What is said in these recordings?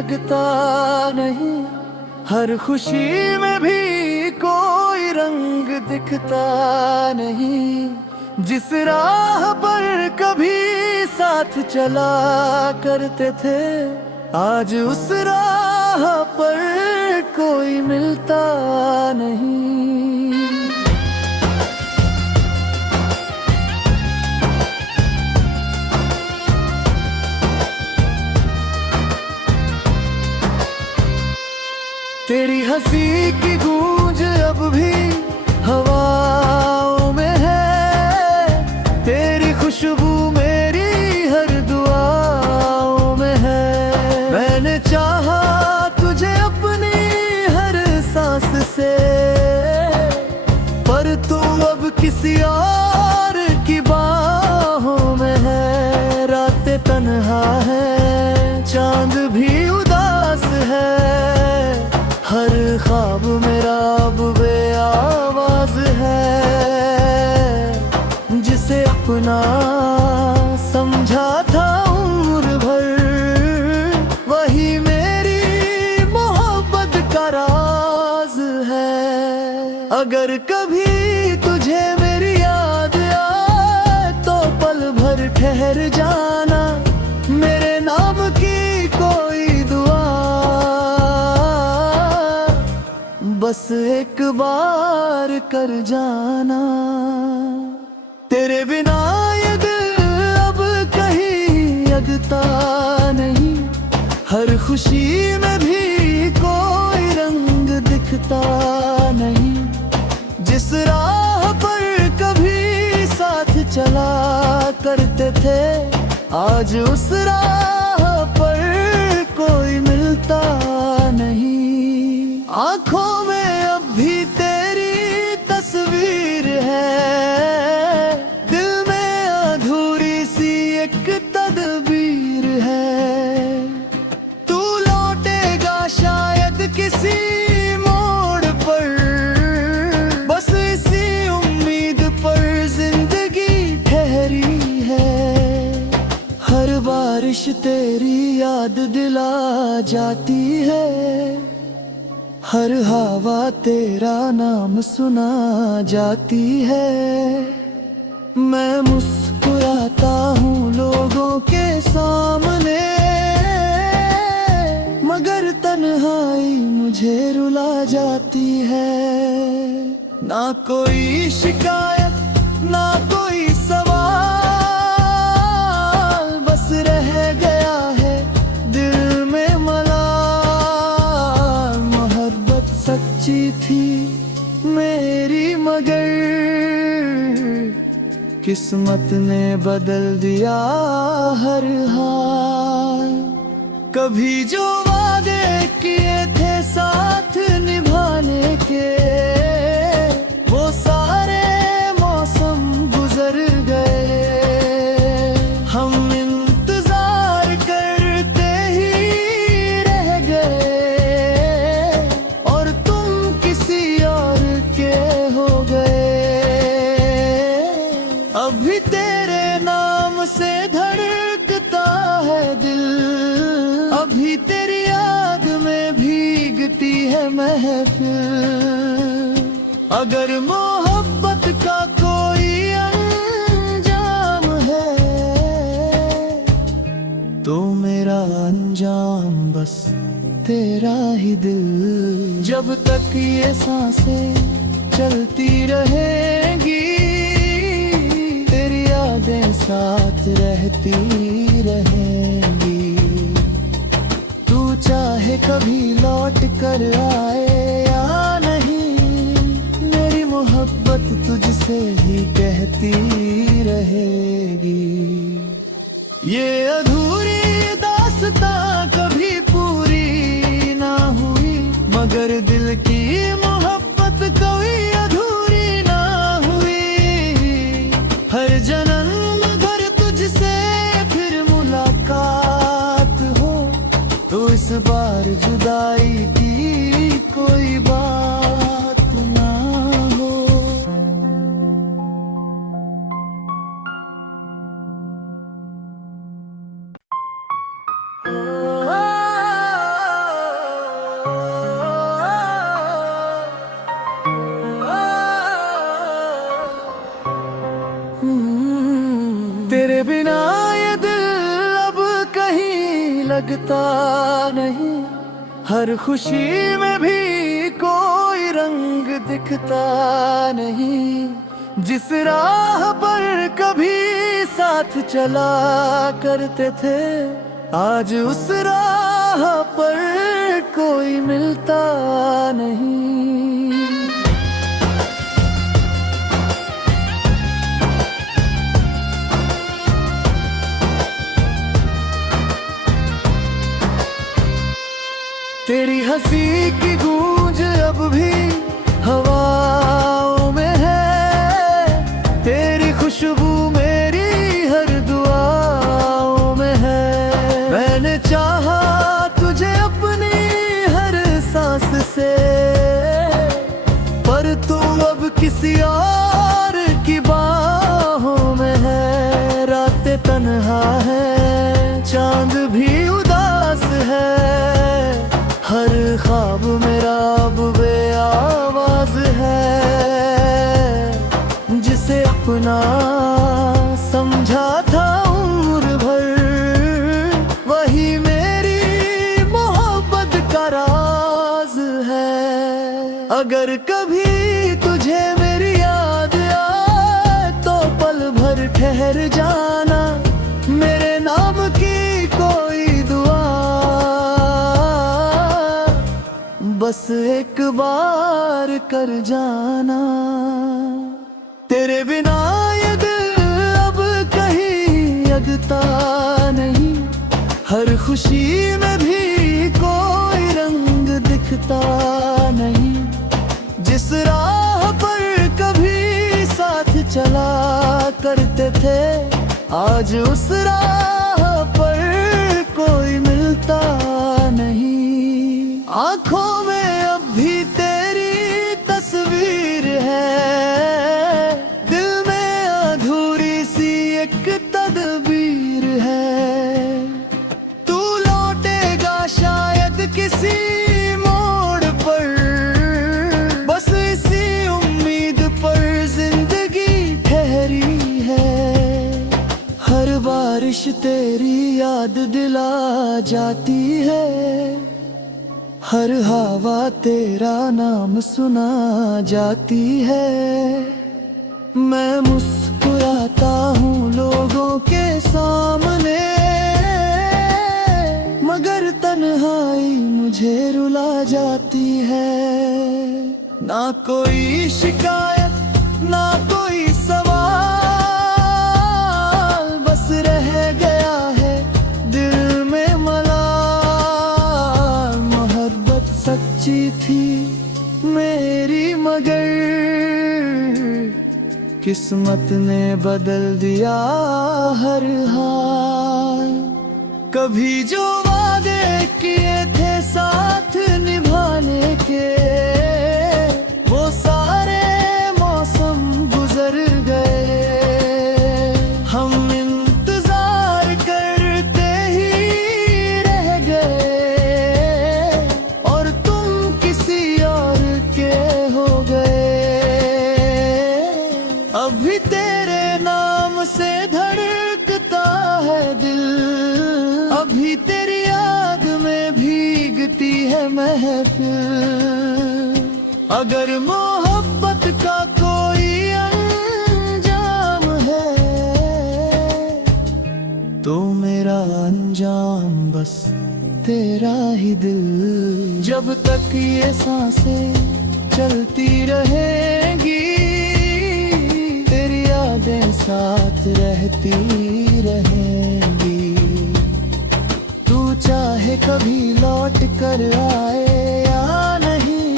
लगता नहीं, हर खुशी में भी कोई रंग दिखता नहीं। जिस राह पर कभी साथ चला करते थे, आज उस राह पर कोई मिलता नहीं। तेरी हंसी की गूंज अब भी हवाओं में है, तेरी खुशबू मेरी हर दुआओं में है। मैंने चाहा तुझे अपनी हर सांस से, पर तू अब किसी और की बाहों में है। रातें तन्हा है, चांद भी उदास है, हर ख्वाब मेरा अब बेआवाज है। जिसे अपना समझा था उम्र भर, वही मेरी मोहब्बत का राज है। अगर कभी तुझे मेरी याद आए तो पल भर ठहर जाना, मेरे नाम की कोई दुआ बस एक बार कर जाना। तेरे बिना ये दिल अब कहीं लगता नहीं, हर खुशी में भी कोई रंग दिखता नहीं। जिस राह पर कभी साथ चला करते थे, आज उस राह पर कोई मिलता नहीं। आँखों में अब भी तेरी तस्वीर है, दिल में अधूरी सी एक तदबीर है। तू लौटेगा शायद किसी मोड़ पर, बस इसी उम्मीद पर जिंदगी ठहरी है। हर बारिश तेरी याद दिला जाती है, हर हवा तेरा नाम सुना जाती है। मैं मुस्कुराता हूँ लोगों के सामने, मगर तन्हाई मुझे रुला जाती है। ना कोई शिकायत ना कोई सवाल, बस रह गया है दिल में मलाल। मोहब्बत सच्ची थी मेरी मगर किस्मत ने बदल दिया हर हाल। कभी जो वादे किए थे साथ निभाने के, वो सारे मौसम गुजर गए। हम इंतजार करते ही रह गए और तुम किसी और के हो गए। अभी तेरे नाम से धड़कता है दिल, अभी तेरी याद में भीगती है महफिल। अगर मोहब्बत का कोई अंजाम है, तो मेरा अंजाम बस तेरा ही दिल। जब तक ये सांसें चलती रहेंगी, तेरी यादें साथ रहती रहेंगी। तू चाहे कभी लौट कर आए या नहीं, मेरी मोहब्बत तुझसे ही कहती रहेगी। ये अधूरी दास्तां कभी पूरी ना हुई, मगर दिल की मोहब्बत कभी अधूरी ना हुई। हर जन्म भर तुझसे फिर मुलाकात हो, तो इस बार जुदाई की कोई बात ना हो। लगता नहीं, हर खुशी में भी कोई रंग दिखता नहीं। जिस राह पर कभी साथ चला करते थे, आज उस राह पर कोई मिलता नहीं। तेरी हंसी की गूंज अब भी हवाओं में है, तेरी खुशबू मेरी हर दुआओं में है। मैंने चाहा तुझे अपनी हर सांस से, पर तू अब किसी और की बाहों में है। रातें तन्हा है, चांद भी उदास है, हर ख्वाब मेरा अब बेआवाज है। जिसे अपना समझा था उम्र भर, वही मेरी मोहब्बत का राज है। अगर कभी तुझे मेरी याद आए तो पल भर ठहर जाना, मेरे नाम की कोई दुआ बस एक बार कर जाना। तेरे बिना ये दिल अब कहीं लगता नहीं, हर खुशी में भी कोई रंग दिखता नहीं। जिस राह पर कभी साथ चला करते थे, आज उस राह पर कोई मिलता नहीं। आँखों में अब भी तेरी तस्वीर है, दिल में अधूरी सी एक तदबीर है। तू लौटेगा शायद किसी मोड़ पर, बस इसी उम्मीद पर जिंदगी ठहरी है। हर बारिश तेरी याद दिला जाती है, हर हवा तेरा नाम सुना जाती है। मैं मुस्कुराता हूँ लोगों के सामने, मगर तन्हाई मुझे रुला जाती है। ना कोई शिकायत ना कोई सवाल, बस रह गया है दिल में मलाल। मोहब्बत सच्ची थी मेरी मगर किस्मत ने बदल दिया हर हाल। कभी जो वादे किए थे साथ निभाने के, वो सारे मौसम गुजर गए। हम इंतजार करते ही रह गए, और तुम किसी और के हो गए। अभी तेरे नाम से धड़कता है दिल, अभी तेरी याद में भीगती है महफिल। अगर मोहब्बत का कोई अंजाम है, तो मेरा अंजाम बस तेरा ही दिल। जब तक ये सांसें चलती रहेंगी, तेरी यादें साथ रहती रहेंगी। तू चाहे कभी लौट कर आए या नहीं,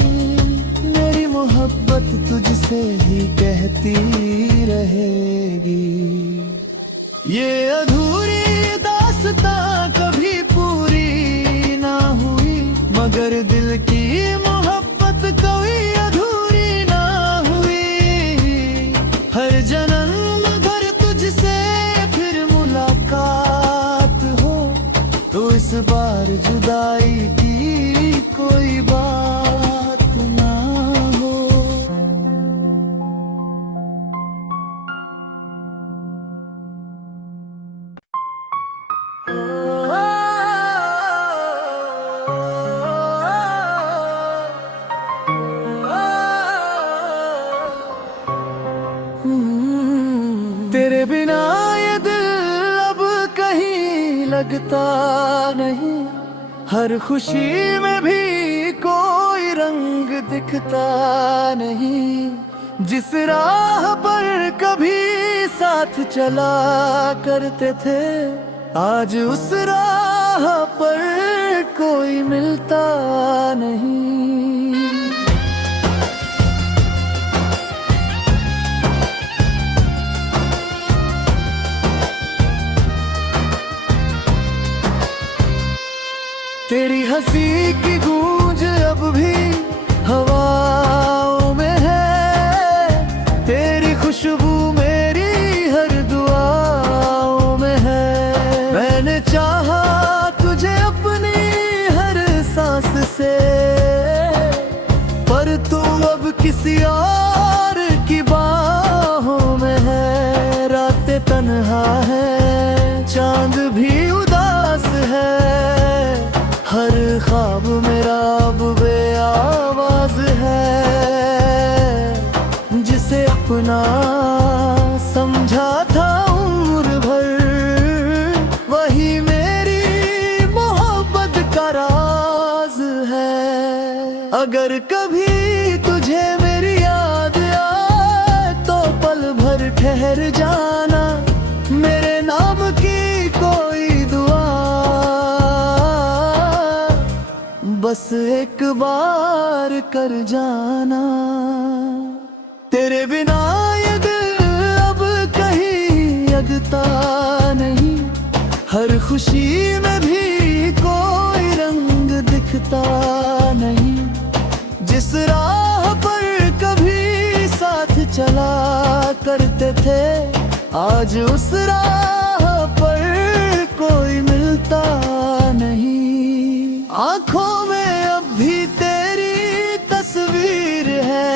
मेरी मोहब्बत तुझसे ही कहती रहेगी। ये अधूरी दास्तां कभी पूरी ना हुई, मगर दिल की मोहब्बत कभी अधूरी ना हुई। हर जन्म भर तुझसे फिर मुलाकात हो, तो इस बार जुदाई की कोई बात ना हो। लगता नहीं, हर खुशी में भी कोई रंग दिखता नहीं। जिस राह पर कभी साथ चला करते थे, आज उस राह पर कोई मिलता नहीं। तेरी हंसी की गूंज अब भी हवाओं में है, तेरी खुशबू मेरी हर दुआओं में है। मैंने चाहा तुझे अपनी हर सांस से, पर तू अब किसी और की बाहों में है। रातें तन्हा है, चांद भी उदास है, हर ख्वाब मेरा अब बेआवाज है। जिसे अपना समझा था उम्र भर, वही मेरी मोहब्बत का राज है। अगर कभी तुझे मेरी याद आए तो पल भर ठहर जाना, मेरे नाम की कोई दुआ बस एक बार कर जाना। तेरे बिना ये दिल अब कहीं लगता नहीं, हर खुशी में भी कोई रंग दिखता नहीं। जिस राह पर कभी साथ चला करते थे, आज उस राह पर कोई मिलता नहीं। आँखों में अब भी तेरी तस्वीर है,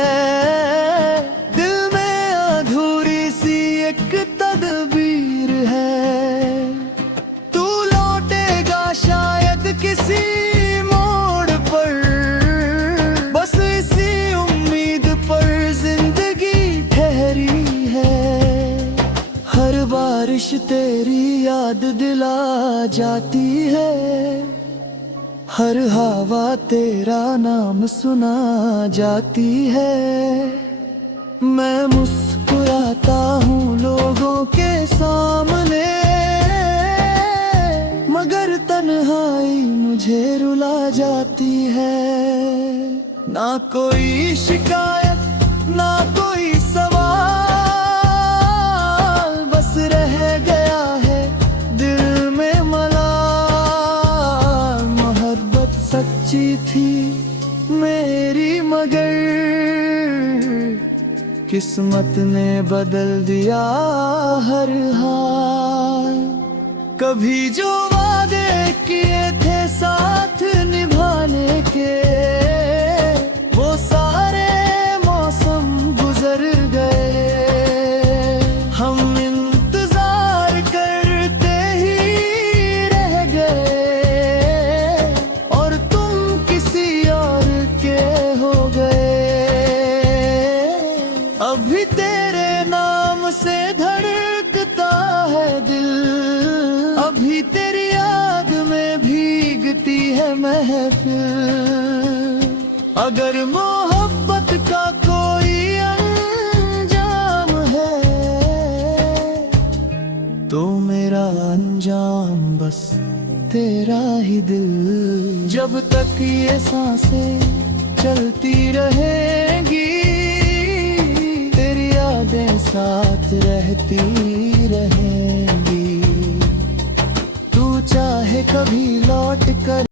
दिल में अधूरी सी एक तदबीर है। तू लौटेगा शायद किसी मोड़ पर, बस इसी उम्मीद पर जिंदगी ठहरी है। हर बारिश तेरी याद दिला जाती है, हर हवा तेरा नाम सुना जाती है। मैं मुस्कुराता हूँ लोगों के सामने, मगर तन्हाई मुझे रुला जाती है। ना कोई शिकायत ना कोई सवाल, बस रह गया है दिल में मलाल। सच्ची थी मेरी मगर किस्मत ने बदल दिया हर हाल। कभी जो वादे किए थे साथ निभाने के, वो सारे मौसम गुजर गए। हम इंतजार करते ही रह गए, और तुम किसी और के हो गए। अभी तेरे नाम से धड़कता है दिल, अभी तेरी याद में भीगती है महफिल। अगर मोहब्बत का कोई अंजाम है, तो मेरा अंजाम बस तेरा ही दिल। जब तक ये सांसें चलती रहेंगी, तेरी यादें साथ रहती रहेंगी। तू चाहे कभी लौट कर